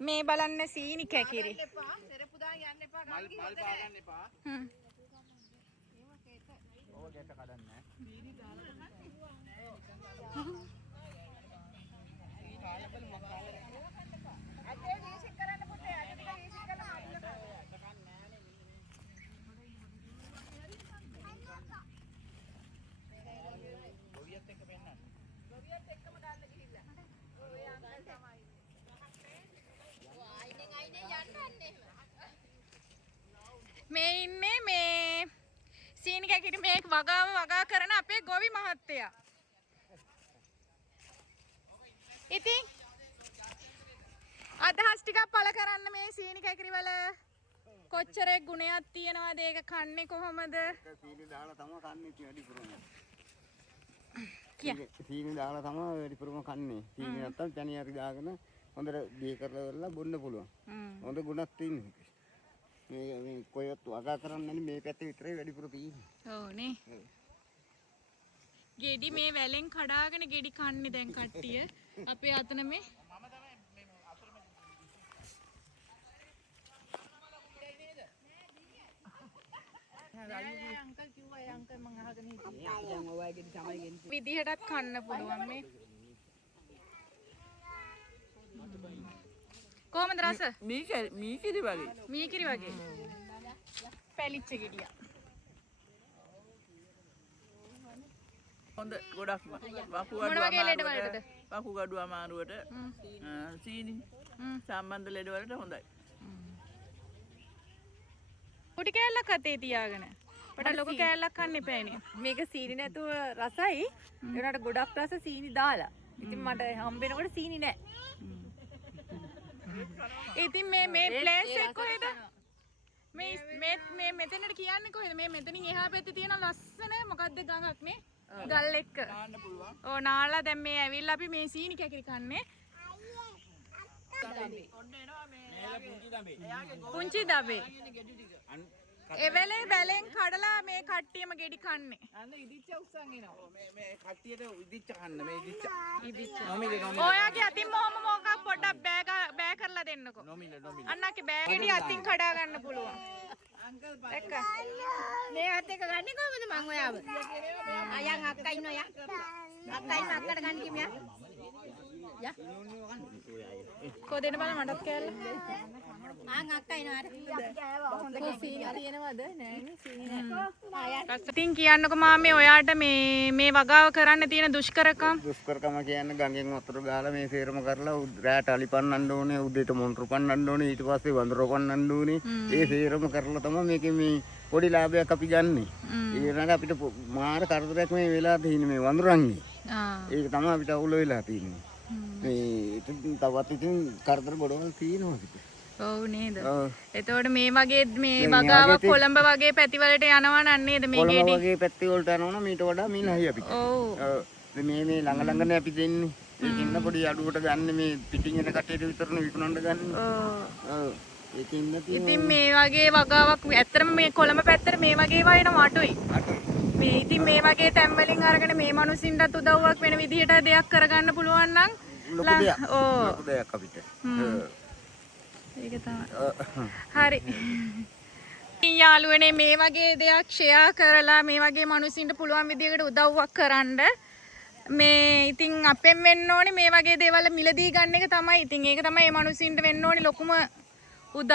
මේ බලන්න සීනි කැකිරි. මේ ඉන්නේ මේ සීනි කැකිරි මේක වගා කරන අපේ ගොවි මහත්තයා. ඉතින් අදහස් ටිකක් පළ කරන්න මේ සීනි කැකිරි වල කොච්චර ගුණයක් තියෙනවද ඒක කන්නේ කොහොමද? සීනි දාලා තමයි කන්නේ වැඩිපුරම. සීනි දාලා තමයි වැඩිපුරම කන්නේ. සීනි නැත්තම් තනි හරි දාගෙන හොඳට දී කරලා බොන්න පුළුවන්. හොඳ ගුණක් තියෙනවා. මේ කොයත් වගා කරන්නේ මේ පැත්තේ විතරයි වැඩිපුර තියෙන්නේ. ඔව් නේ. ගෙඩි මේ වැලෙන් කඩාගෙන ගෙඩි කන්නේ දැන් කට්ටිය. අපේ අතන මේ විදිහටත් කන්න පුළුවන් මේ. කොහමද රස? මීකිරි වගේ. මීකිරි වගේ. පැලිච්ච ගෙඩියක්. හොඳ ගොඩක් මොන වගේ ලෙඩ වලටද? වකුගඩු අමාරුවට සීනි සම්බන්ධ ලෙඩ වලට හොඳයි. පොඩි කෑල්ලක් අතේ තියාගෙන. පොඩ ලොකු කෑල්ලක් කන්න එපානේ. මේක සීනි නැතුව රසයි. ඒකට ගොඩක් රස සීනි දාලා. ඉතින් මට හම්බෙනකොට සීනි නැහැ. ඉතින් මේ ප්ලේස් එක කොහෙද? මේ මෙතනට කියන්නේ කොහෙද? මේ මෙතනින් එහා පැත්තේ තියෙන ලස්සන මොකද්ද ගඟක් නේ? ගල් එක්ක. ඕ නාලා දැන් මේ ඇවිල්ලා අපි මේ සීනි කැකිරි කන්නේ. පුංචි දබේ. එවෙලේ වැලෙන් කඩලා මේ කට්ටියම ගෙඩි කන්නේ. අන්න ඉදිච්ච උස්සන් එනවා. මේ කට්ටියට ඉදිච්ච කන්න මේ ඉදිච්ච. ඔයාගේ අතින් මොකක් පොඩ්ඩක් බෑ කරලා දෙන්නකෝ. අන්නගේ බෑ ගෙඩි අතින් කඩා ගන්න පුළුවන්. එක්ක. මේ අත් එක ගන්නේ කොහමද මං ඔයාව? අයන් අක්කා ඉන්නවා යා. අක්කා ඉන්න අක්කට ගන්න කිමියා. යා. කො දෙන්න බලන්න මටත් කෑල්ල. මං අක්කා ඉන්නවා. හොඳ සීනි තියෙනවද? නෑනේ සීනි නෑ. ඉතින් කියන්නකෝ මාමේ ඔයාට මේ වගාව කරන්න තියෙන දුෂ්කරකම්. දුෂ්කරකම කියන්නේ ගඟෙන් වතුර ගාලා මේ සේරම කරලා රැට අලි පන්නන්න ඕනේ, උදේට මොන්ටරු පන්නන්න ඕනේ, ඊට පස්සේ වඳුර පන්නන්න ඕනේ. ඒ සේරම කරලා තමයි මේකේ මේ පොඩි ලාභයක් අපි ගන්නෙ. ඒ වෙනකොට අපිට මාර කරදරයක් මේ වෙලා තියෙන්නේ මේ වඳුරන්ගේ. ඒක තමයි අපිට අවුල වෙලා තියෙන්නේ. මේ තවත් ඉතින් කරදර ගොඩවල් තියෙනවා අපිට. ඔව් නේද? එතකොට මේ වගේ මේ වගාව කොළඹ වගේ පැතිවලට යනවා නේද මේ ගෙඩි? කොළඹ වගේ පැති වලට යනවා නම් මීට වඩා මිලයි අපිට. ඔව්. මේ ළඟ ළඟනේ අපි දෙන්නේ. ඒකින්ද පොඩි අඩුවට ගන්න මේ පිටින් එන කටේට විතරනේ විකුණන්න ගන්න. ඔව්. ඉතින් මේ වගේ වගාවක් ඇත්තටම මේ කොළඹ පැත්තට මේ වගේ වයින්නවා අටුයි. මේ ඉතින් මේ වගේ තැන් වලින් අරගෙන මේ මිනිස්සුන්ටත් උදව්වක් වෙන විදිහට දෙයක් කරගන්න පුළුවන් නම් ලොකු දෙයක් අපිට. ඒක තමයි. හරි. යාළුවනේ මේ වගේ දෙයක් ෂෙයා කරලා මේ වගේ මිනිස්සුන්ට පුළුවන් විදිහකට උදව්වක් කරන්න මේ ඉතින් අපෙන් වෙන්න ඕනේ මේ වගේ දේවල් මිලදී ගන්න එක තමයි. ඉතින් ඒක තමයි මේ මිනිස්සුන්ට වෙන්න ඕනේ ලොකුම උදව්.